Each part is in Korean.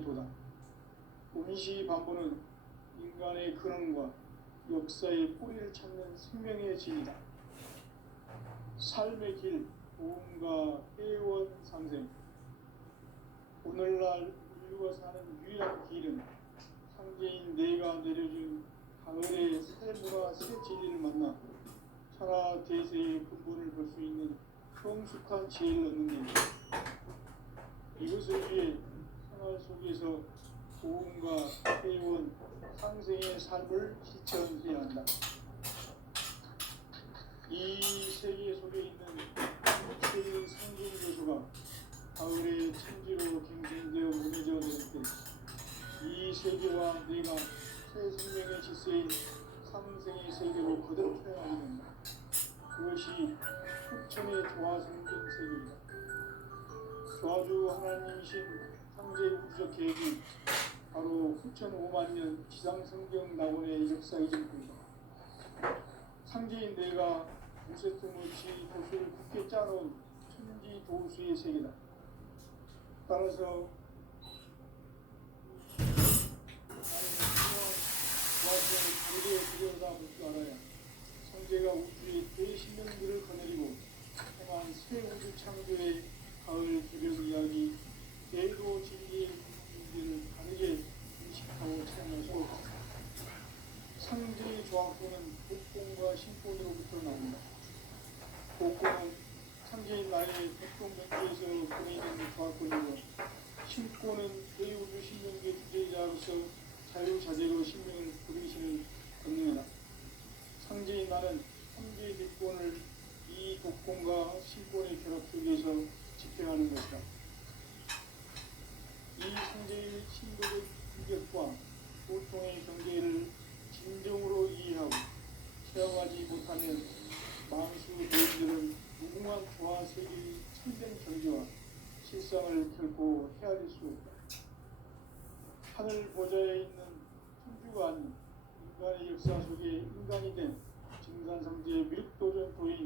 인간의 도다. 운시반보는 인간의 근원과 역사의 뿌리를 찾는 생명의 진이다. 삶의 길, 보험과 회원 상생. 오늘날 인류가 사는 유일한 길은 상제인 내가 내려준 가을의 새 문화 새 진리를 만나 천하 대세의 근본을 볼 수 있는 성숙한 지혜를 얻는 길이다. 이것을 위해 생활 속에서 보험과 회원 상생의 삶을 실천해야 한다. 이 세계 속에 있는 육체의 상징 요소가 가을의 천지로 갱생되어 무뎌져 내릴 때 이 세계와 내가 새 생명의 질서인 상생의 세계로 거듭해야 하게 된다. 그것이 흑천의 조화성경 세계이다. 조화주 하나님이신 상제 우주적 계획이 바로 9,5만 년 지상성경 낙원의 역사의 전부이다. 상제인 내가 무쇠통 없이 도수를 굳게 짜놓은 천지 도수의 세계다. 따라서 나는 우주의 들여다볼 줄 알아야 상제가 우주의 대신령들을 거느리고 행한 새 우주 창조의 가을 개별 이야기, 대도 진리의 문제를 다르게 인식하고 체험할 수 없다. 상제의 조합구는 복공과 신권으로부터 나온다. 복공은 상제인 나의 백동백기에서 보내는 조합권이고, 신권은 대우주 신명계 주제자로서 자유자재로 신명을 부르시는 권능이다. 상제인 나는 상제의 백권을 이 복공과 신권의 결합 속에서 집행하는 것이다. 이 상제의 신도적 인격과 보통의 경계를 진정으로 이해하고 체험하지 못하면 만수 대인들은 무궁한 조화 세계의 참된 경지와 실상을 결코 헤아릴 수 없다. 하늘 보좌에 있는 천주가 아닌 인간의 역사 속에 인간이 된 증산상제의 밀도전 도인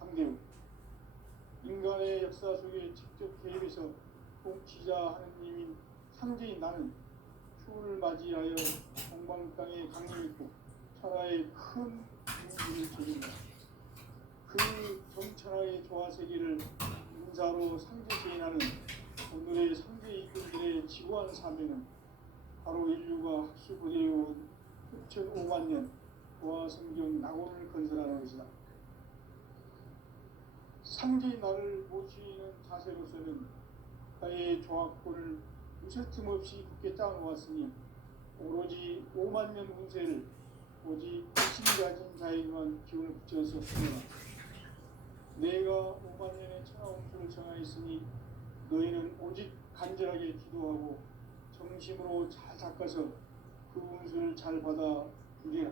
강대우. 인간의 역사 속에 직접 개입해서 통치자 하느님인 상제인 나는 추운을 맞이하여 동방 땅에 강림했고 천하의 큰 문제를 제긴다. 그 정천하의 조화세계를 인사로 상제 제인하는 오늘의 상제 이꾼들의 지구한 사명은 바로 인류가 합수부대해온 6,500만 년 조화성경 낙원을 건설하는 것이다. 상제인 나를 모시는 자세로서는 나의 조합권을 무쇠 틈 없이 굳게 짜놓았으니 오로지 5만 년 운세를 오직 핵심 가진 자에게만 기운을 붙여서 쓰노라. 내가 5만 년의 천하운수를 정하였으니 너희는 오직 간절하게 기도하고 정심으로 잘 닦아서 그 운수를 잘 받아 누리라.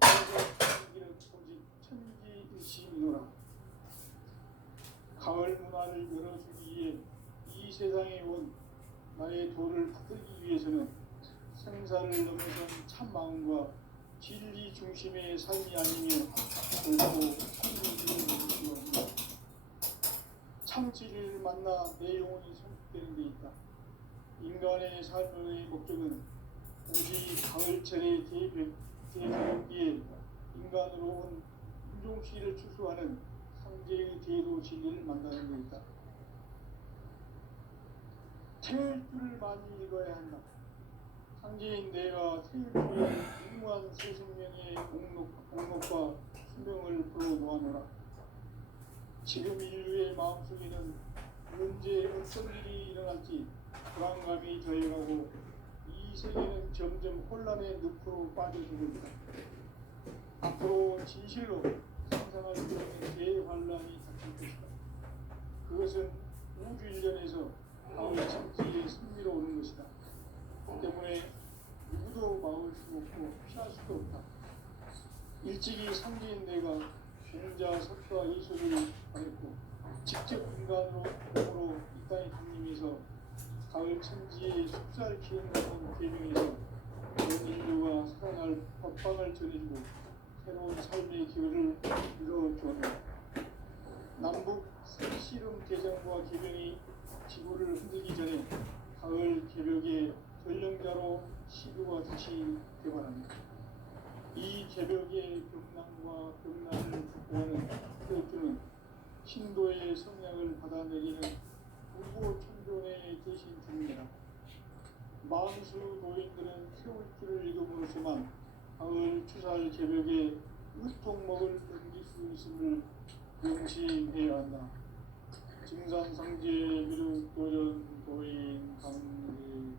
그래서 길은 오직 천지일심이노라. 가을 문화를 열어주기 위해 이 세상에 온 나의 도를 받들기 위해서는 생사를 넘어선 참 마음과 진리 중심의 삶이 아니면 결코 참진리를 얻을 수 없다. 참 진리를 만나 내 영혼이 성숙되는 데 있다. 인간의 삶의 목적은 오직 가을철의 대변기에 인간으로 온 인종시를 추수하는 상제의 대도 진리를 만나는 데 있다. 태일 줄을 많이 읽어야 한다. 상제인 내가 태일 줄에 무궁한 새 생명의 목록과 수명을 불어놓아노라. 지금 인류의 마음속에는 언제 어떤 일이 일어날지 불안감이 더해가고 이 세계는 점점 혼란의 늪으로 빠져들고 있다. 앞으로 진실로 상상할 수 있는 대환란이 닥칠 것이다. 그것은 우주 일련에서 가을 참지의 승리로 오는 것이다. 때문에 누구도 막을 수 없고 피할 수도 없다. 일찍이 상제인 내가 공자, 석가, 예술을 말했고 직접 인간으로 몸으로 이 땅에 강림해서 가을 천지의 숲살 기운하는 계명에서 온 인류가 살아날 법방을 전해주고 새로운 삶의 기회를 이루어주었다. 남북 씨름 대장과 계명이 지구를 흔들기 전에 가을 개벽의 전령자로 시교가 다시 되관합니다. 이 개벽의 병난과 병난을 극복하는 태극주는 신도의 성량을 받아내리는 우고 천존에 계신 중입니다. 만수 노인들은 태울주를 이름으로서만 가을 추살 개벽의 으통목을 넘길 수 있음을 명심해야 한다. 증산상제 미륵도전 도인 강례구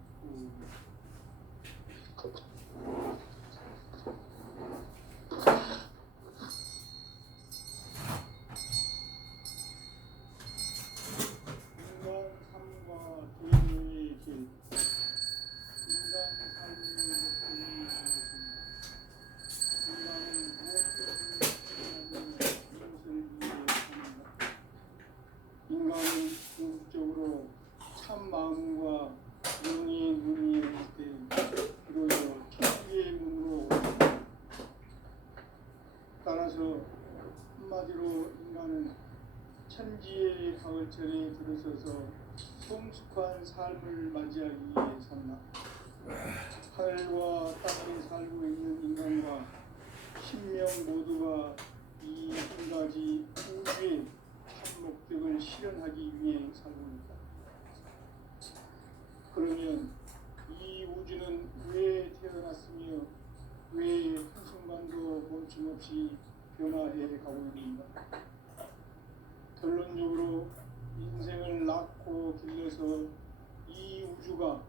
인간 삶과 도인의 길. 인간 삶의 목적이 무엇입니까? 인간은 무엇을 위해 사는가? 인간은 궁극적으로 참 마음과 명예의 눈이 열릴 때 비로소 천지의 문으로 오른다. 따라서 한마디로 인간은 천지의 가을철에 들어서서 성숙한 삶을 맞이하기 위해 산다. 하늘과 땅에 살고 있는 인간과 신명 모두가 이 한 가지 우주의 참 목적을 실현하기 위해 살고 있다. 그러면 이 우주는 왜 태어났으며 왜 한순간도 멈춤없이 변화해 가고 있는가? 결론적으로 인생을 낳고 길러서 이 우주가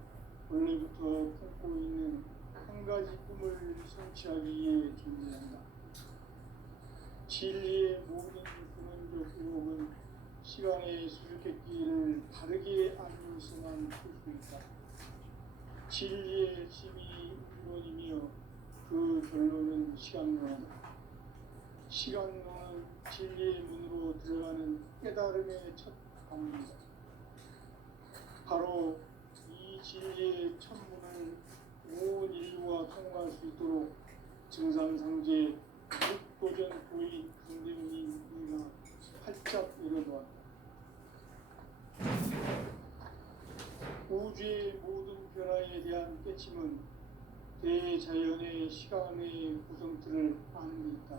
원래부터 품고 있는 한 가지 꿈을 성취하기 위해 존재한다. 진리의 모든 근원적 의혹은 시간의 수수께끼를 바르게 알면서만 풀 수 있다. 진리의 핵심이 이론이며 그 결론은 시간론이다. 시간론은 진리의 문으로 들어가는 깨달음의 첫 관문이다. 바로 이 진리의 천문을 온 인류가 통과할 수 있도록 증산상제 육도전 도인 강대문이가 활짝 열어놓았다. 우주의 모든 변화에 대한 깨침은 대자연의 시간의 구성틀을 아는 데 있다.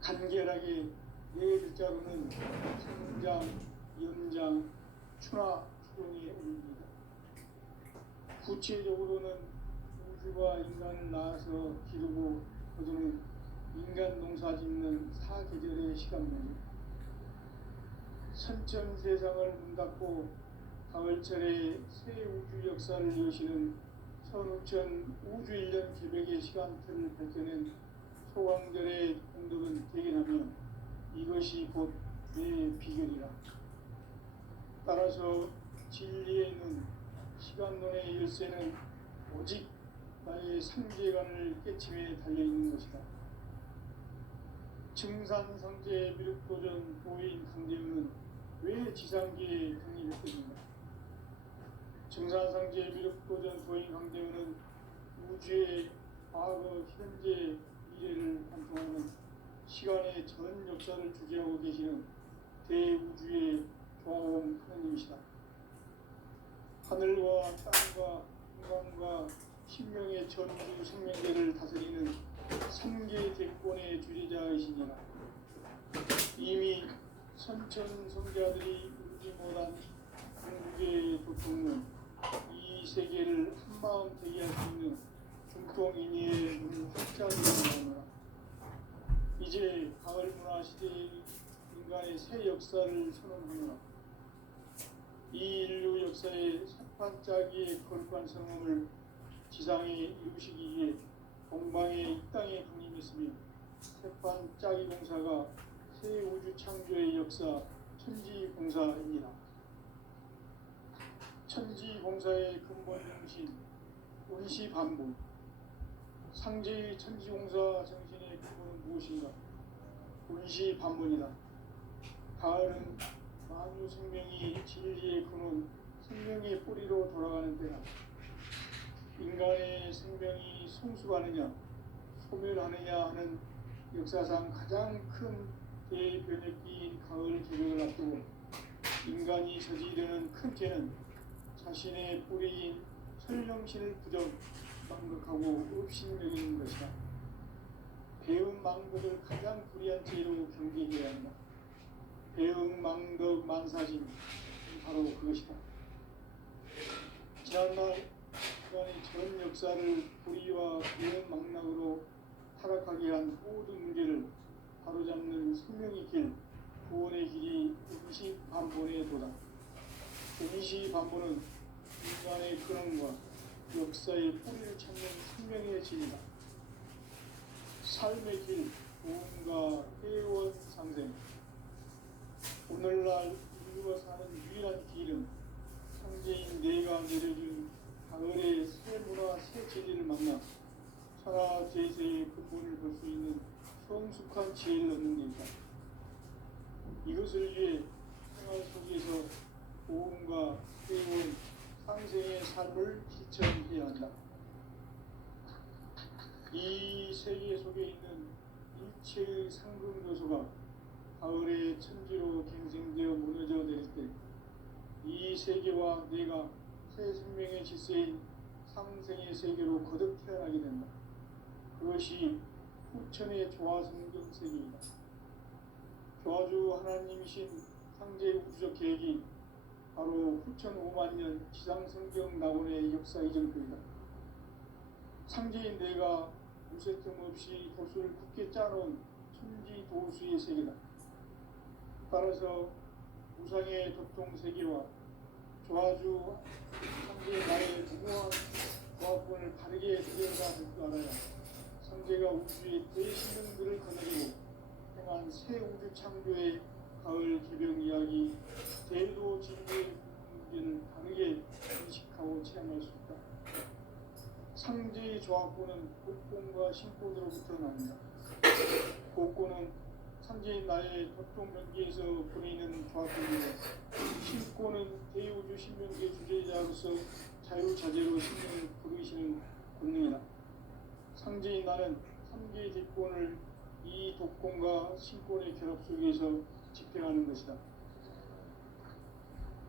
간결하게 네 글자로는 성장, 연장, 추나 추동에 올립니다. 구체적으로는 우주가 인간을 낳아서 기르고 거두는 인간 농사 짓는 사계절의 시간입니다. 선천 세상을 문 닫고 가을철에 새 우주 역사를 여시는 선우천 우주 1년 개벽의 시간틀을 밝혀낸 소강절의 공덕은 대견하며 이것이 곧 내 비결이라. 따라서 진리의 눈, 시간론의 열쇠는 오직 나의 상제관을 깨침에 달려있는 것이다. 증산상제 미륵도전 도인 강대문은 왜 지상계에 강림했습니까? 증산상제 미륵도전 도인 강대문은 우주의 과거, 현재, 미래를 관통하는 시간의 전 역사를 주재하고 계시는 대우주의 조화원 하느님이시다. 하늘과 땅과 인간과 신명의 전우주 생명계를 다스리는 삼계 대권의 주재자이시니라. 이미 선천성자들이 울지 못한 궁극의 도통은 이 세계를 한마음 되게 할 수 있는 중통인의의 문을 활짝 열어놓으라. 이제 가을 문화 시대의 인간의 새 역사를 선언하노라. 이 인류 역사의 삿판짜기의 거룩한 성험을 지상에 이루시기 위해 동방의 이 땅에 강림했으며 삿판짜기 공사가 새 우주 창조의 역사 천지공사입니다. 천지공사의 근본 정신 운시반복. 상제의 천지공사 정신의 근본은 무엇인가? 운시반문이다. 가을은 만유 생명이 진리의 근원, 생명의 뿌리로 돌아가는 때다. 인간의 생명이 성숙하느냐, 소멸하느냐 하는 역사상 가장 큰 대변혁기인 가을 개벽을 앞두고 인간이 저지르는 큰 죄는 자신의 뿌리인 설명신을 부정 망극하고 업신여기는 것이다. 배음 망덕을 가장 불의한 죄로 경계해야 한다. 배음 망덕 만사진 바로 그것이다. 지난날 인간의 전 역사를 불의와 배음 망락으로 타락하게 한 모든 문제를 바로잡는 생명의 길, 구원의 길이 임시반본에 도다. 임시반본은 인간의 근원과 역사의 뿌리를 찾는 생명의 진이다. 삶의 길, 구원과 회원 상생. 오늘날 인류가 사는 유일한 길은 상제인 내가 내려준 가을의 새 문화 새 진리를 만나 천하 제세의 근본을 볼 수 있는 성숙한 지혜를 얻는 데이다. 이것을 위해 생활 속에서 보험과 회원, 상생의 삶을 실천해야 한다. 이 세계 속에 있는 일체의 상금 요소가 가을의 천지로 갱생되어 무너져 내릴 때 이 세계와 내가 새 생명의 질서인 상생의 세계로 거듭 태어나게 된다. 그것이 후천의 조화성경 세계이다. 조화주 하나님이신 상제 우주적 계획이 바로 후천 5만 년 지상성경 낙원의 역사 이전표이다. 상제인 내가 무쇠 틈 없이 돛을 굳게 짜놓은 천지 도수의 세계다. 따라서 우상의 도통 세계와 조화주 상제의 나의 무모한 조합권을 바르게 들여다 볼 줄 알아야 상제가 우주의 대신령들을 거느리고 행한 새 우주 창조의 가을 개병 이야기, 대도 진리의 문제를 바르게 인식하고 체험할 수 있다. 상제의 조합권은 복권과 신권으로부터 나옵니다. 복권은 상제인 나의 도통 변기에서 보내는 조합권이고, 신권은 대우주 신명계 주제자로서 자유자재로 신명을 부르시는 권능이다. 상제인 나는 3개의 뒷권을 이 독권과 신권의 결합 속에서 집행하는 것이다.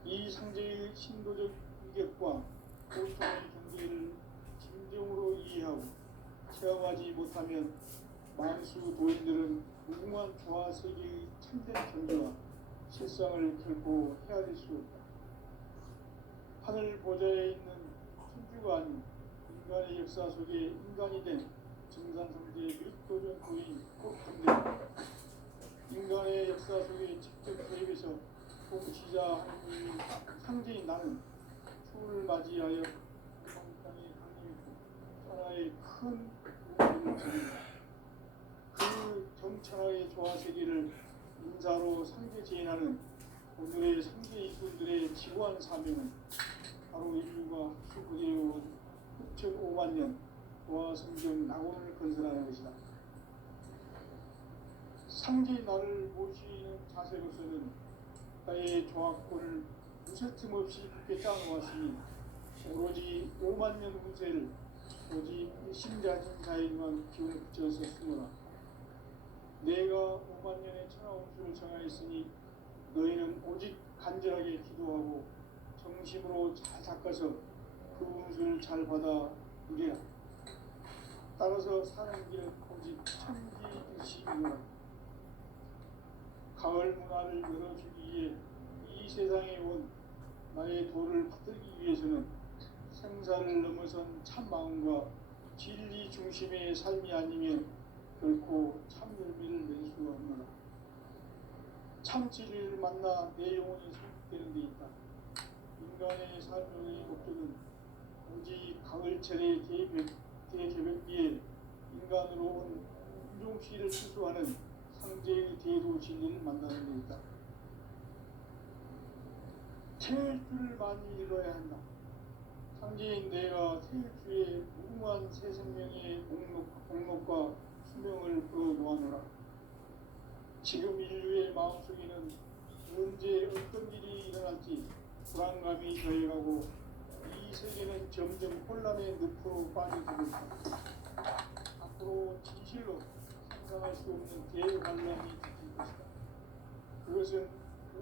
이 상제의 신도적 위격과 고통의 경계를 진정으로 이해하고 체험하지 못하면 만수 도인들은 무궁한 조화 세계의 참된 경계와 실상을 결코 헤아릴 수 없다. 하늘 보좌에 있는 천주가 아닌 인간의 역사 속에 인간이 된 정산상제의 밀도전 도인 꼭 한데 인간의 역사 속에 직접 개입해서 통치자 하나님의 상제인 나는 추를 맞이하여 성땅에 강림했고 천하의 큰 우주를 지닌다. 그 정천하의 조화세계를 인자로 상계 제인하는 오늘의 상계 이꾼들의 지구한 사명은 바로 인류가 학수부대해온 후천 5만 년 조화성경 낙원을 건설하는 것이다. 상제의 나를 모시는 자세로서는 나의 조합권을 무쇠틈 없이 굳게 짜놓았으니 오로지 5만 년 운세를 오직 신자진 자에게만 기운을 붙여서 쓰노라. 내가 5만 년의 천하 운수를 정하였으니 너희는 오직 간절하게 기도하고 정심으로 잘 닦아서 그 운수를 잘 받아 누리라. 따라서 사는 길은 오직 천지일시이노라. 가을 문화를 열어주기 위해 이 세상에 온 나의 도를 받들기 위해서는 생사를 넘어선 참 마음과 진리 중심의 삶이 아니면 결코 참 열매를 낼 수가 없노라. 참 진리를 만나 내 영혼이 성숙되는 데 있다. 인간의 삶의 목적은 오직 가을철의 대개벽기에 인간으로 온 운종시를 추수하는 상제의 대도 진리를 만나는 데 있다. 태일주를 많이 읽어야 한다. 상제인 내가 태일주의 무궁한 새 생명의 목록과 수명을 풀어놓아노라. 지금 인류의 마음속에는 언제 어떤 일이 일어날지 불안감이 더해가고 이 세계는 점점 혼란의 늪으로 빠져들고 있다. 앞으로 진실로 상상할 수 없는 대환란이 닥칠 것이다. 그것은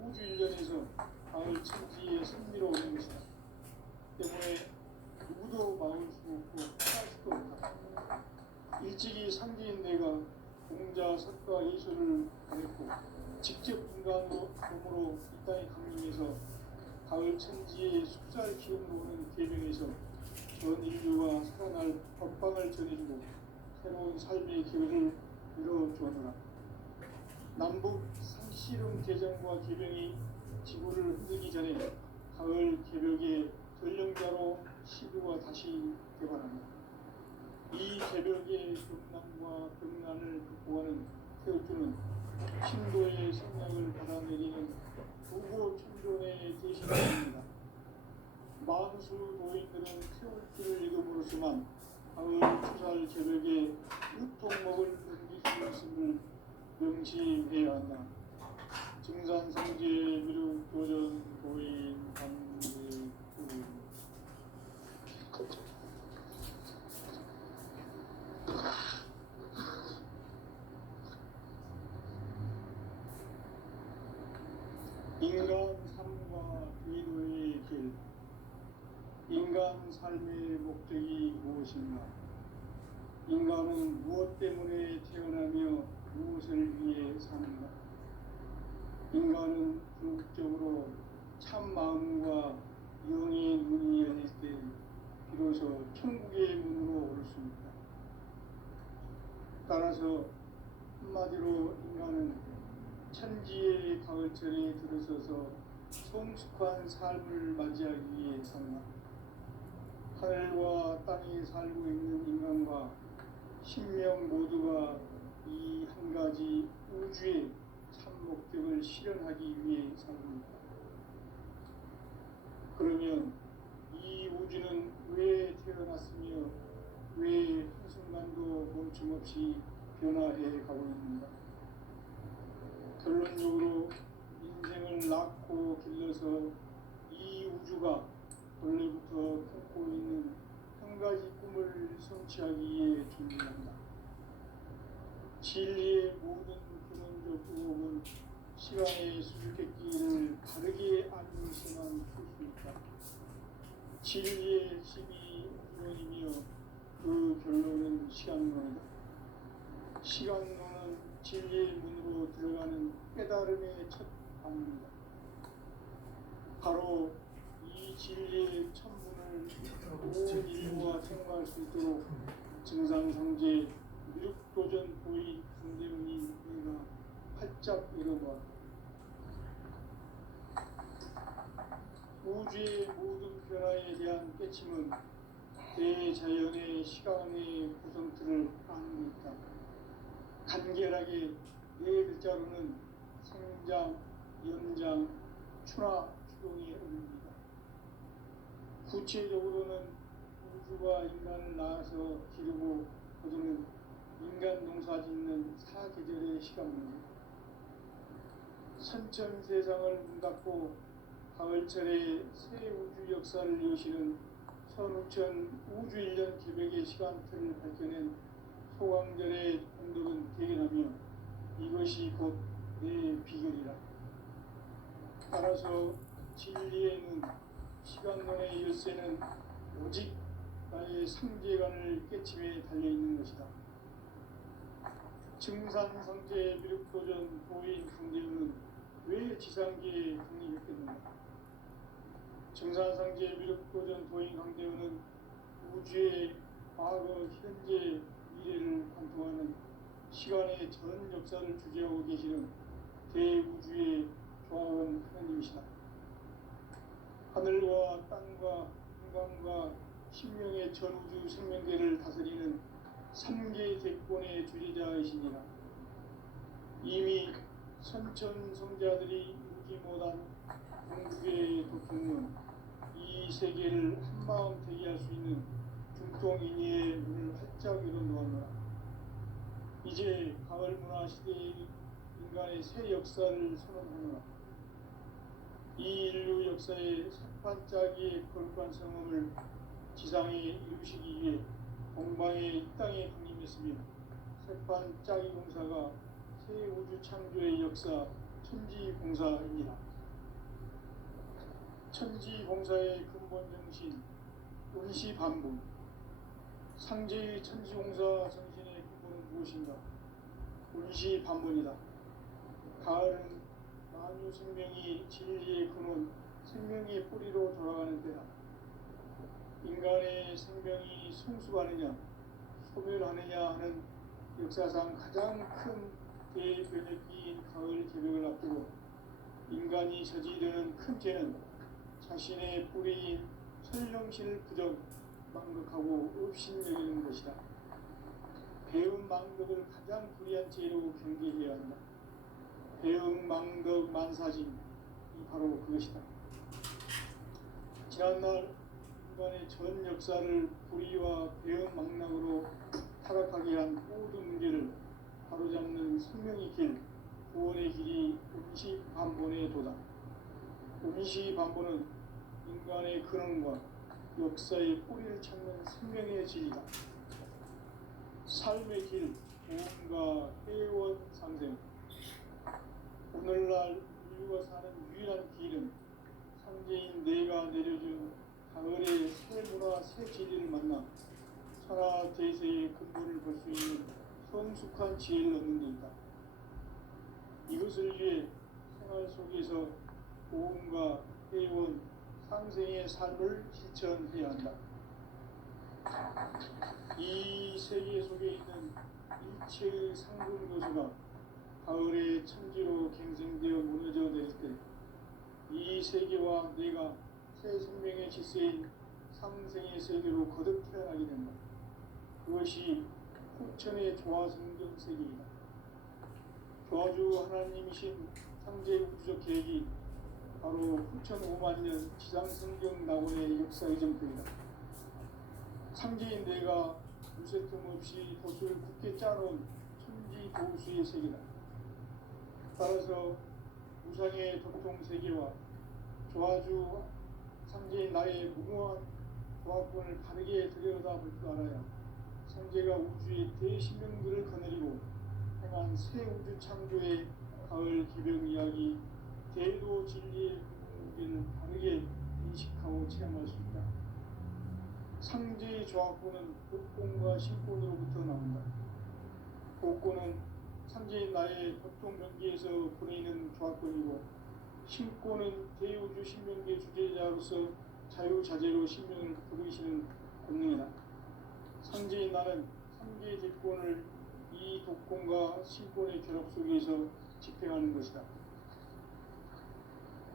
우주 일련에서 가을 천지의 승리로 오는 것이다. 때문에 누구도 막을 수 없고 피할 수도 없다. 일찍이 상기인 내가 공자, 석가, 예술을 가렸고 직접 인간으로 몸으로 이 땅에 강림해서 가을 천지의 숫살 기운으로 오는 계명에서 전 인류가 살아날 법방을 전해주고 새로운 삶의 기회를 열어주었노라. 남북 상씨름 개정과 개병이 지구를 흔들기 전에 가을 개벽의 전령자로 시부가 다시 개발한다. 이 개벽의 경남과 병난을 극복하는 태우주는 신도의 생명을 받아내리는 부고 천존의 대신입니다. 만수 도인들은 태울주를 읽음으로써만 가을 추살 개벽에 유통목을 옮길 수 있음을 명시해야 한다. 증산성제 미륵도전 도인 강제구 인간 삶과 의도의 길. 인간 삶의 목적이 무엇인가? 인간은 무엇 때문에 태어나며 무엇을 위해 사는가? 인간은 궁극적으로 참 마음과 영의 문이 열릴 때 비로소 천국의 문으로 오를 수 있다. 따라서 한마디로 인간은 천지의 가을철에 들어서서 성숙한 삶을 맞이하기 위해 산다. 하늘과 땅에 살고 있는 인간과 신명 모두가 이 한 가지 우주의 참 목적을 실현하기 위해 삽니다. 그러면 이 우주는 왜 태어났으며 왜 한순간도 멈춤없이 변화해 가고 있는가? 결론적으로 인생을 낳고 길러서 이 우주가 원래부터 품고 있는 한 가지 꿈을 성취하기 위해 준비한다. 진리의 모든 근원적 의혹은 시간의 수수께끼를 바르게 알면서만 풀 수 있다. 진리의 핵심이 이론이며 그 결론은 시간론이다. 시간론은 진리의 문으로 들어가는 깨달음의 첫 방입니다. 바로 이 진리의 천문을 온 인류가 통과할 수 있도록 증상성제 미륵도전 보이 강대훈이 우리가 활짝 열어보았다. 우주의 모든 변화에 대한 깨침은 대자연의 시간의 구성틀을 아는 있다. 간결하게 네 글자로는 생장, 연장, 추나 추동이 의미입니다. 구체적으로는 우주가 인간을 낳아서 기르고 거두는 인간 농사 짓는 사계절의 시간입니다. 선천 세상을 문 닫고 가을철에 새 우주 역사를 여시는 선우천 우주 1년 기백의 시간틀을 밝혀낸 소강절의 공덕은 대견하며 이것이 곧 내 비결이라. 따라서 진리의 눈, 시간론의 열쇠는 오직 나의 상제관을 깨침에 달려있는 것이다. 증산성제 미륵도전 도인 강제훈은 왜 지상계에 강림했겠는가? 증산성제 미륵도전 도인 강제훈은 우주의 과거, 현재, 미래를 관통하는 시간의 전 역사를 주재하고 계시는 대우주의 조화원 하나님이시다. 하늘과 땅과 인간과 신명의 전우주 생명계를 다스리는 3개 대권의 주제자이시니라. 이미 선천성자들이 이루지 못한 공주의 도통은 이 세계를 한마음 되게 할 수 있는 중통인의의 문을 활짝 열어놓았노라. 이제 가을 문화 시대의 인간의 새 역사를 선언하노라. 이 인류 역사의 산반짜기의 거룩한 성험을 지상에 이루시기 위해 공방의 이 땅에 강림했으며 새반짜기 공사가 새 우주 창조의 역사 천지공사입니다. 천지공사의 근본 정신, 운시반복. 상제의 천지공사 정신의 근본은 무엇인가? 운시반복이다. 가을은 만유 생명이 진리의 근원, 생명의 뿌리로 돌아가는 때다. 인간의 생명이 성숙하느냐, 소멸하느냐 하는 역사상 가장 큰 대변혁기인 가을 개벽을 앞두고 인간이 저지르는 큰 죄는 자신의 뿌리인 설령신을 부정 망극하고 업신여기는 것이다. 배움 망극을 가장 불의한 죄로 경계해야 한다. 배움 망극 만사징이 바로 그것이다. 지난날 인간의 전 역사를 불의와 배움 망락으로 타락하게 한 모든 문제를 바로잡는 생명의 길, 구원의 길이 운시반본의 도다. 운시반본은 인간의 근원과 역사의 뿌리를 찾는 생명의 진리다. 삶의 길, 보험과 회원 상생. 오늘날 인류가 사는 유일한 길은 상제인 내가 내려준 가을의 새 문화, 새 진리를 만나 천하 대세의 근본을 볼 수 있는 성숙한 지혜를 얻는 데 있다. 이것을 위해 생활 속에서 보험과 회원, 상생의 삶을 실천해야 한다. 이 세계 속에 있는 일체의 상분 교수가 가을의 천지로 갱생되어 무너져 내릴 때 이 세계와 내가 새 생명의 질서인 상생의 세계로 거듭 태어나게 된다. 그것이 후천의 조화성경 세계이다. 조화주 하나님이신 상제 우주적 계획이 바로 후천 5만 년 지상성경 낙원의 역사의 전표이다. 상제인 내가 무쇠틈 없이 돛을 굳게 짜놓은 천지 도수의 세계다. 따라서 무상의 도통 세계와 조화주 상제인 나의 무궁한 조화권을 바르게 들여다볼 줄 알아야 상제가 우주의 대신명들을 거느리고 행한 새 우주 창조의 가을 기병 이야기, 대도 진리의 무게를 바르게 인식하고 체험할 수 있다. 상제의 조화권은 복권과 신권으로부터 나온다. 복권은 상제인 나의 보통 명기에서 보내는 조화권이고, 신권은 대우주 신명계 주제자로서 자유자재로 신명을 부르시는 권능이다. 상제인 나는 상제의 대권을 이 독권과 신권의 결합 속에서 집행하는 것이다.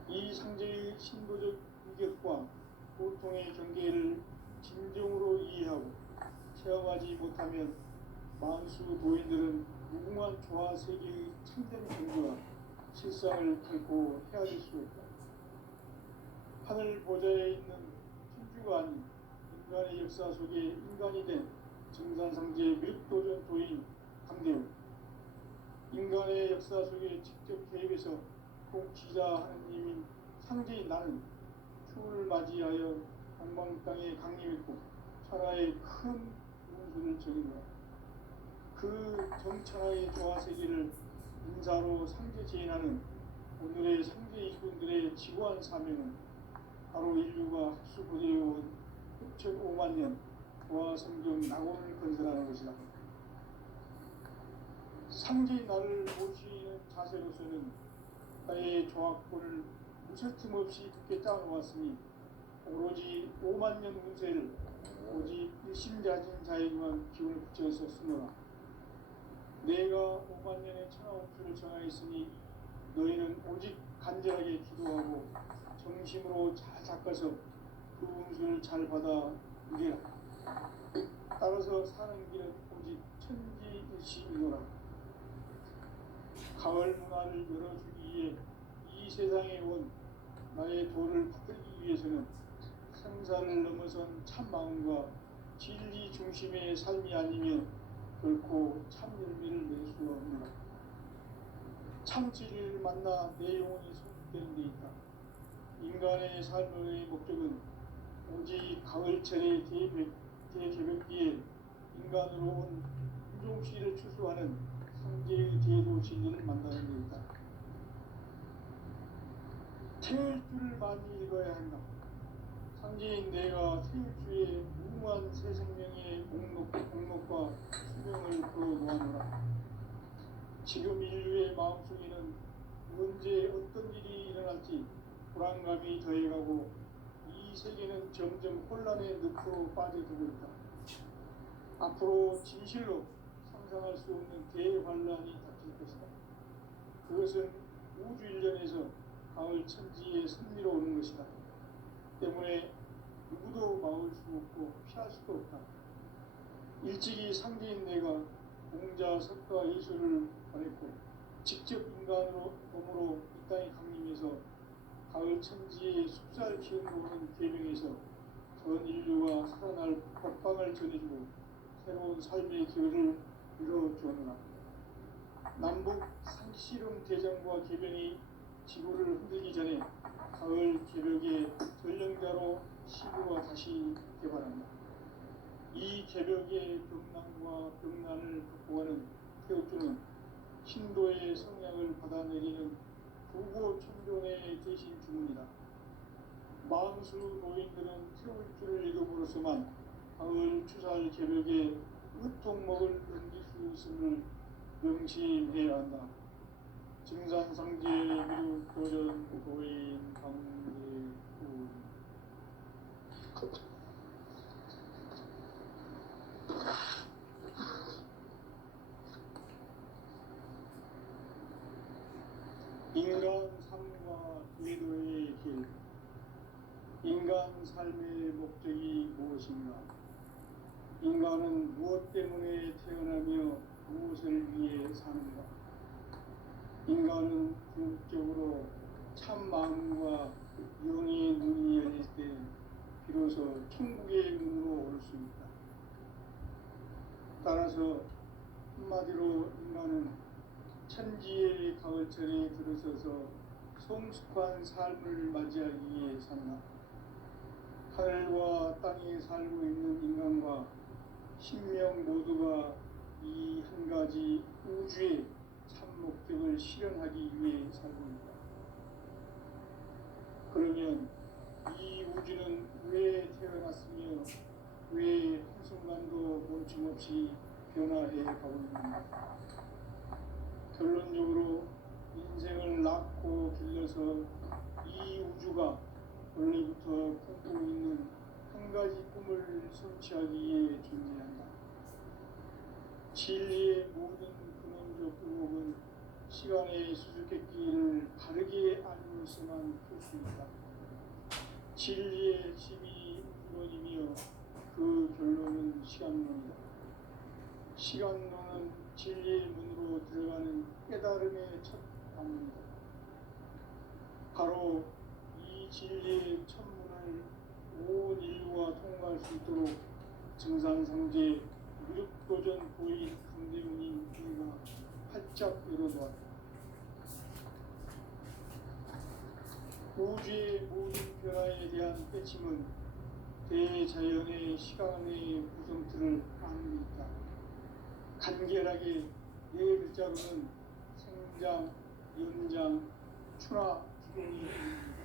이 상제의 신도적 위격과 보통의 경계를 진정으로 이해하고 체험하지 못하면 만수 도인들은 무궁한 조화 세계의 참된 경계와 실상을 결코 헤아릴 수 없다. 하늘 보좌에 있는 천주가 아닌 인간의 역사 속에 인간이 된 정산상제의 밀도전 도인 강대우, 인간의 역사 속에 직접 개입해서 통치자 하느님인 상제인 나는 추을 맞이하여 동방 땅에 강림했고 천하의 큰 운수를 적인다. 그 정천하의 조화 세계를 인사로 상제 제인하는 오늘의 상제 일꾼들의 지구한 사명은 바로 인류가 합수부대해온 6,5만 년 조화 성경 낙원을 건설하는 것이다. 상제인 나를 모시는 자세로서는 나의 조화권을 무쇠틈 없이 굳게 짜놓았으니 오로지 5만 년 운세를 오직 일심자진 자에게만 기운을 붙여서 쓰노라. 내가 5만 년의 천하 운수를 정하였으니 너희는 오직 간절하게 기도하고 정심으로 잘 닦아서 그 운수를 잘 받아 누리라. 따라서 사는 길은 오직 천지일시이노라. 가을 문화를 열어주기 위해 이 세상에 온 나의 도를 받들기 위해서는 생사를 넘어선 참 마음과 진리 중심의 삶이 아니면 결코 참 열매를 낼 수가 없노라. 참 진리를 만나 내 영혼이 성숙되는 데 있다. 인간의 삶의 목적은 오직 가을철의 대개벽기에 인간으로 온 인종씨를 추수하는 상제의 대도 진리를 만나는 데 있다. 태일주를 많이 읽어야 한다. 상제인 내가 태일주의 무모한 새 생명의 목록과 수명을 풀어놓아노라. 지금 인류의 마음속에는 언제 어떤 일이 일어날지 불안감이 더해가고 이 세계는 점점 혼란의 늪으로 빠져들고 있다. 앞으로 진실로 상상할 수 없는 대환란이 닥칠 것이다. 그것은 우주 일련에서 가을 천지의 섭리로 오는 것이다. 때문에 누구도 막을 수 없고 피할 수도 없다. 일찍이 상제인 내가 공자, 석가, 예수를 보냈고 직접 인간으로 몸으로 이 땅에 강림해서 가을 천지의 숲살 기운으로는 계명에서 전 인류가 살아날 법방을 전해주고 새로운 삶의 기회를 이뤄주었노라. 남북 상씨름 대전과 개변이 지구를 흔들기 전에 가을 개벽의 전령자로 시구가 다시 개발한다. 이 개벽의 병난과 병난을 극복하는 태우주는 신도의 성향을 받아내리는 부고 천존의 대신 주문이다. 망수 노인들은 태울주를 읽음으로써만 가을 추살 개벽의 으통목을 넘길 수 있음을 명심해야 한다. 증산상제 미륵 도전 도인 강대군. 인간 삶과 외도의 길. 인간 삶의 목적이 무엇인가? 인간은 무엇 때문에 태어나며 무엇을 위해 사는가? 인간은 궁극적으로 참 마음과 영의 눈이 열릴 때 비로소 천국의 문으로 올 수 있다. 따라서 한마디로 인간은 천지의 가을철에 들어서서 성숙한 삶을 맞이하기 위해 산다. 하늘과 땅에 살고 있는 인간과 신명 모두가 이 한 가지 우주의 참 목적을 실현하기 위해 살고 있다. 그러면 이 우주는 왜 태어났으며 왜 한순간도 멈춤없이 변화해 가고 있는가? 결론적으로 인생을 낳고 길러서 이 우주가 원래부터 꿈꾸고 있는 한 가지 꿈을 성취하기 위해 존재한다. 진리의 모든 근원적 의혹은 시간의 수수께끼를 바르게 알고서만 풀 수 있다. 진리의 집이 우주론이며 그 결론은 시간론이다. 시간론은 진리의 문으로 들어가는 깨달음의 첫 방문이다. 바로 이 진리의 천문을 온 인류가 통과할 수 있도록 증산상제 미륵도전 보인 강대문인 우리가 활짝 열어놓았다. 우주의 모든 변화에 대한 깨침은 대자연의 시간의 구성틀을 아는 데 있다. 간결하게 네 글자로는 생장, 연장, 추나 기동이 있습니다.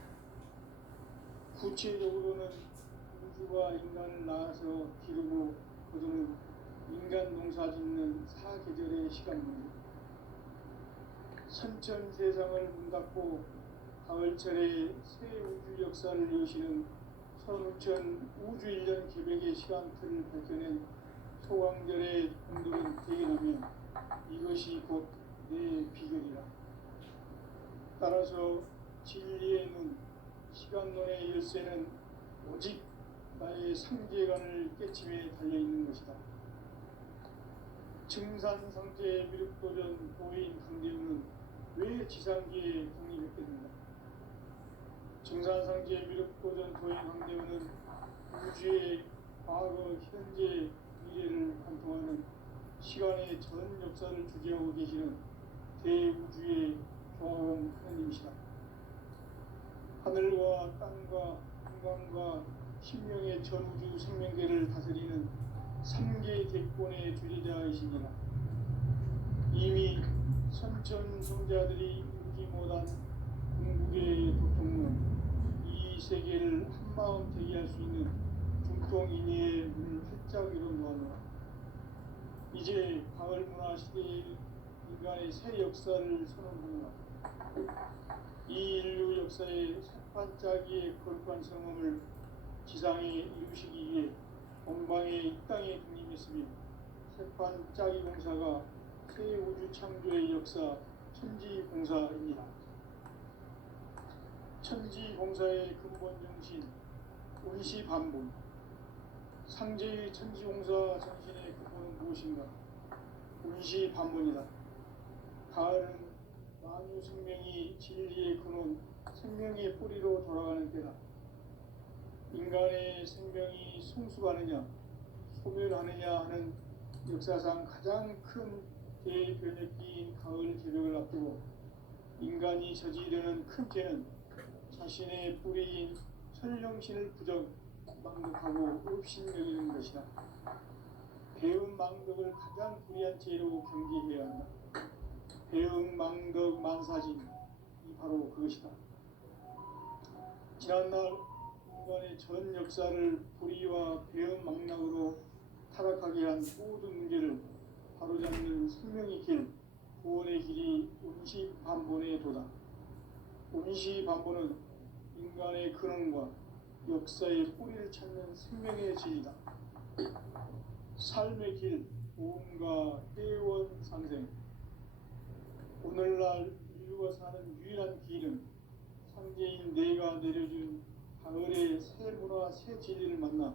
구체적으로는 우주가 인간을 낳아서 기르고 거두는 인간 농사 짓는 사계절의 시간입니다. 선천 세상을 문 닫고 가을철에 새 우주 역사를 여시는 선우천 우주 1년 기백의 시간틀을 밝혀낸 소강절의 공들은 대견하며 이것이 곧 내 비결이라. 따라서 진리의 눈, 시간론의 열쇠는 오직 나의 상제관을 깨침에 달려있는 것이다. 증산상제 미륵도전 도인 강대우는 왜 지상계에 독립했겠는가? 증산상제 미륵도전 도인 강대우는 우주의 과거, 현재, 미래를 관통하는 시간의 전 역사를 주재하고 계시는 대우주의 조화원 하나님이시다. 하늘과 땅과 인간과 신명의 전우주 생명계를 다스리는 3개 대권의 주제자이시니라. 이미 선천 성자들이 읽지 못한 궁극의 도통문, 참마음 되게 할 수 있는 중통인의의 문을 활짝 열어놓았노라. 이제 가을 문화 시대의 인간의 새 역사를 선언하노라. 이 인류 역사의 새반짝이의 거룩한 성험을 지상에 이루시기 위해 공방에 이 땅에 군림했으며 새반짝이 공사가 새 우주 창조의 역사 천지공사입니다. 천지공사의 근본 정신 운시반본. 상제의 천지공사 정신의 근본은 무엇인가? 운시반본이다. 가을은 만유 생명이 진리의 근원 생명의 뿌리로 돌아가는 때다. 인간의 생명이 성숙하느냐 소멸하느냐 하는 역사상 가장 큰 대변혁기인 가을 개벽을 앞두고 인간이 저지르는 큰 죄는 자신의 뿌리인 설령신을 부정 망덕하고 업신여기는 것이다. 배음 망덕을 가장 불의한 죄로 경계해야 한다. 배음 망덕 만사진이 바로 그것이다. 지난날 인간의 전 역사를 불의와 배음 망락으로 타락하게 한 모든 문제를 바로잡는 생명의 길, 구원의 길이 운시반본의 도다. 운시반본은 인간의 근원과 역사의 뿌리를 찾는 생명의 진리다. 삶의 길, 보험과 회원 상생. 오늘날 인류가 사는 유일한 길은 상제인 내가 내려준 가을의 새 문화, 새 진리를 만나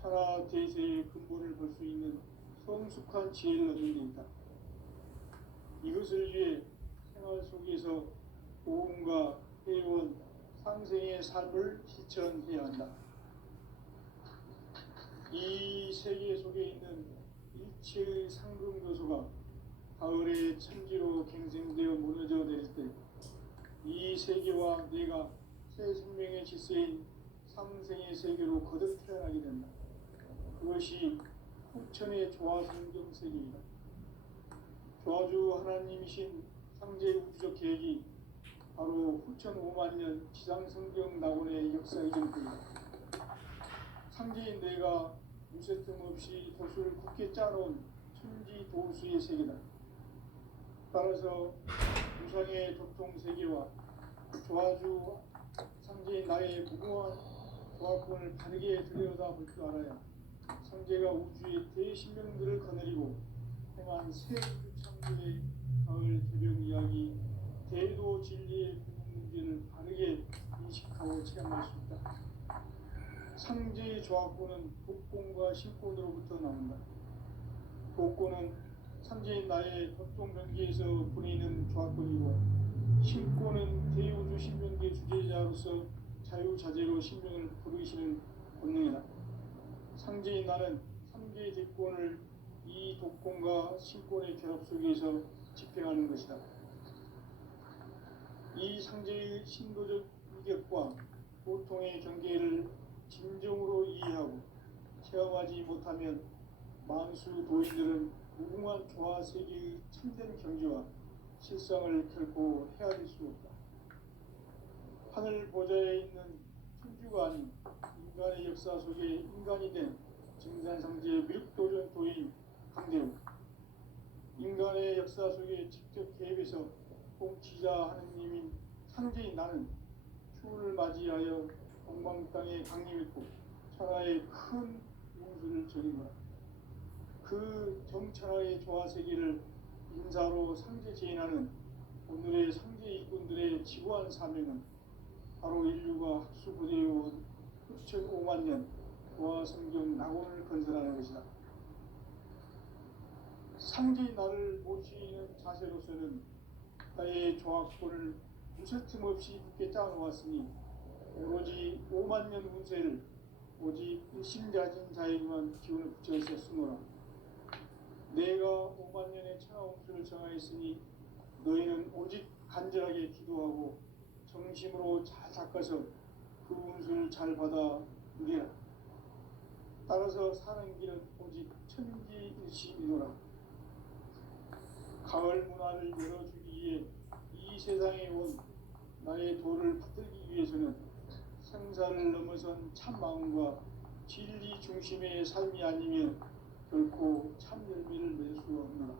천하 대세의 근본을 볼 수 있는 성숙한 지혜를 얻는 데 있다. 이것을 위해 생활 속에서 보험과 회원, 상생의 삶을 실천해야 한다. 이 세계 속에 있는 일체의 상금 요소가 가을의 천지로 갱생되어 무너져 내릴 때 이 세계와 내가 새 생명의 질서인 상생의 세계로 거듭 태어나게 된다. 그것이 후천의 조화성경 세계이다. 조화주 하나님이신 상제 우주적 계획이 바로 후천 5만년 지상성경 낙원의 역사 이전입니다. 상제인 내가 무쇠 틈 없이 돛을 굳게 짜놓은 천지 도수의 세계다. 따라서 무상의 도통 세계와 조화주 상제인 나의 무궁한 조화권을 바르게 들여다볼 줄 알아야 상제가 우주의 대신명들을 거느리고 행한 새 우주 창조의 가을 개벽 이야기 대도 진리의 문제를 바르게 인식하고 체험할 수 있다. 상제의 조화권은 독권과 신권으로부터 나온다. 독권은 상제인 나의 협동변기에서 보내는 조화권이고 신권은 대우주 신명계 주제자로서 자유자재로 신명을 부르시는 권능이다. 상제인 나는 3개의 대권을 이 독권과 신권의 결합 속에서 집행하는 것이다. 이 상제의 신도적 위격과 보통의 경계를 진정으로 이해하고 체험하지 못하면 만수 도인들은 무궁한 조화 세계의 참된 경지와 실상을 결코 헤아릴 수 없다. 하늘 보좌에 있는 천주가 아닌 인간의 역사 속에 인간이 된 증산상제 묘도전 도인 강대우. 인간의 역사 속에 직접 개입해서 통치자 하느님인 상제인 나는 추운을 맞이하여 동방 땅에 강림했고 천하의 큰 용수를 저린 거야. 그 정천하의 조화 세계를 인사로 상제 제인하는 오늘의 상제 일꾼들의 지구한 사명은 바로 인류가 학수부대해온 후천 5만년 조화 성경 낙원을 건설하는 것이다. 상제인 나를 모시는 자세로서는 나의 조화권을 무쇠틈 없이 굳게 짜놓았으니 오로지 5만년 운세를 오직 일심자진 자에게만 기운을 붙여 있었으므로 내가 5만년의 천하운수를 정하였으니 너희는 오직 간절하게 기도하고 정심으로 잘 닦아서 그 운수를 잘 받아 누리라. 따라서 사는 길은 오직 천지일심이노라. 가을 문화를 열어주기 위해 이 세상에 온 나의 도를 받들기 위해서는 생사를 넘어선 참 마음과 진리 중심의 삶이 아니면 결코 참 열매를 맺을 수 없노라.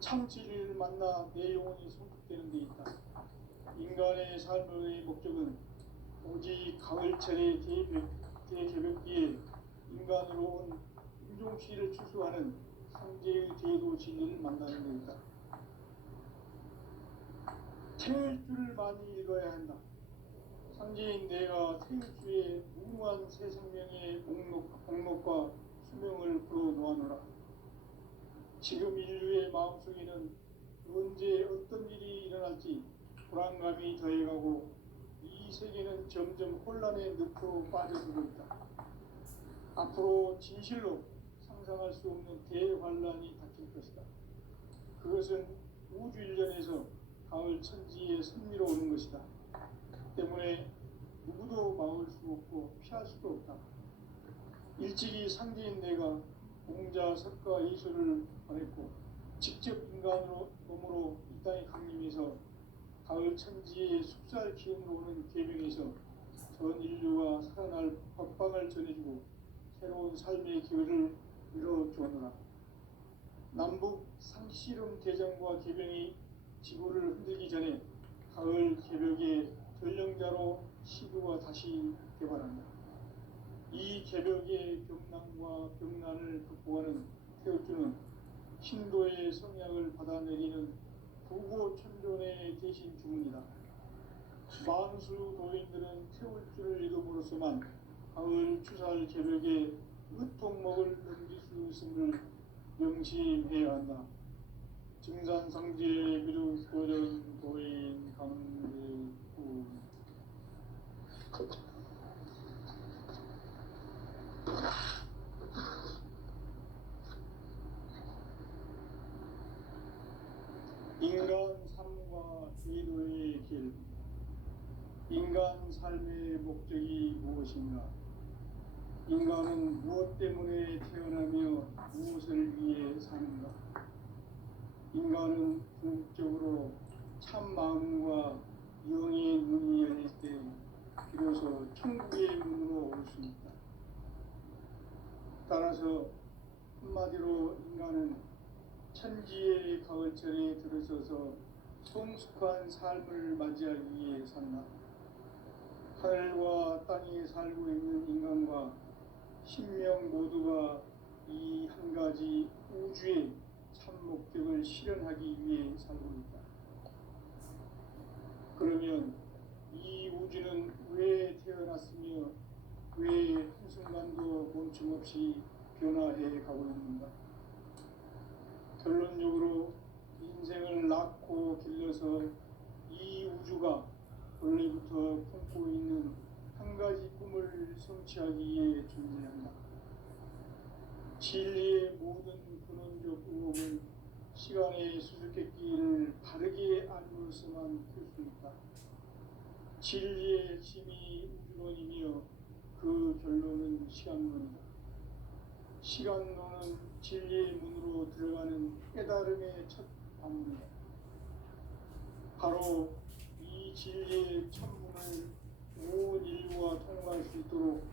참 진리를 만나 내 영혼이 성숙되는 데 있다. 인간의 삶의 목적은 오직 가을철의 대개벽기에 인간으로 온 인종시를 추수하는 상제의 대도 진리를 만나는 데 있다. 태일주를 많이 읽어야 한다. 상제인 내가 태일주의 무궁한 새 생명의 목록과 수명을 풀어놓아노라. 지금 인류의 마음속에는 언제 어떤 일이 일어날지 불안감이 더해가고 이 세계는 점점 혼란의 늪으로 빠져들고 있다. 앞으로 진실로 상상할 수 없는 대환란이 닥칠 것이다. 그것은 우주 일련에서 가을 천지의 섭리로 오는 것이다. 때문에 누구도 막을 수 없고 피할 수도 없다. 일찍이 상제인 내가 공자, 석가, 예수를 보냈고 직접 인간으로 몸으로 이 땅에 강림해서 가을 천지의 숲살 기운으로 오는 계명에서 전 인류가 살아날 법방을 전해주고 새로운 삶의 기회를 이뤄주었노라. 남북 상씨름 대전과 계명이 지구를 흔들기 전에 가을 개벽의 전령자로 시구가 다시 개발한다. 이 개벽의 병난과 병난을 극복하는 태우주는 신도의 성약을 받아내리는 부고천존의 대신 주문이다. 만수 도인들은 태울주를 이름으로서만 가을 추살 개벽의 으통목을 넘길 수 있음을 명심해야 한다. 증산상제 미륵도전 도인 강대구 인간 삶과 제도의 길. 인간 삶의 목적이 무엇인가? 인간은 무엇 때문에 태어나며 무엇을 위해 사는가? 인간은 궁극적으로 참 마음과 영의 눈이 열릴 때 비로소 천국의 문으로 올 수 있다. 따라서 한마디로 인간은 천지의 가을철에 들어서서 성숙한 삶을 맞이하기 위해 산다. 하늘과 땅에 살고 있는 인간과 신명 모두가 이 한 가지 우주의 참 목적을 실현하기 위해 살고 있다. 그러면 이 우주는 왜 태어났으며 왜 한순간도 멈춤없이 변화해 가고 있는가? 결론적으로 인생을 낳고 길러서 이 우주가 원래부터 품고 있는 한 가지 꿈을 성취하기 위해 존재한다. 진리의 모든 근원적 의혹은 시간의 수수께끼를 바르게 알므로서만 풀 수 있다. 진리의 핵심이 우주론이며 그 결론은 시간론이다. 시간론은 진리의 문으로 들어가는 깨달음의 첫 방문이다. 바로 이 진리의 첫 문을 온 인류가 통과할 수 있도록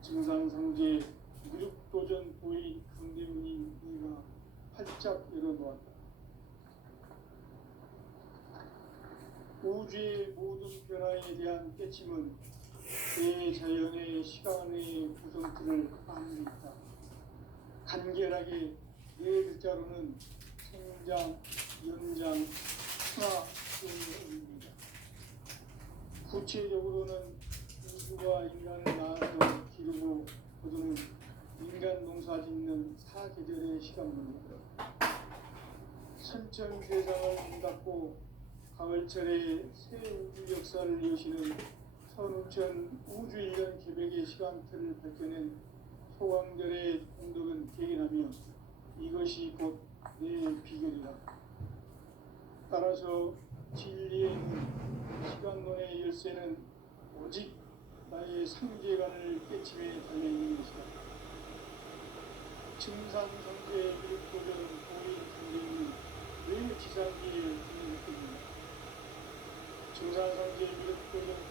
증산상제 미륵도전 도인 강대문이 네가 활짝 열어놓았다. 우주의 모든 변화에 대한 깨침은 대자연의 시간의 구성틀을 안고 있다. 간결하게 네 글자로는 생장, 연장, 순화 등의 의미입니다. 구체적으로는 우주가 인간을 낳아서 기르고 거두는 인간 농사 짓는 사계절의 시간입니다. 천천 세상을 문 닫고 가을철에 새 우주 역사를 여시는 선우천 우주 일년 개벽의 시간틀을 밝혀낸 소강절의 공덕은 대견하며 이것이 곧 내 비결이다. 따라서 진리의 문, 시간론의 열쇠는 오직 나의 상제관을 깨침에 달려있는 것이다. 증산상제 미륵도전 도인 강대문이 왜 지상기에 있는 것입니다. 증산상제 미륵도전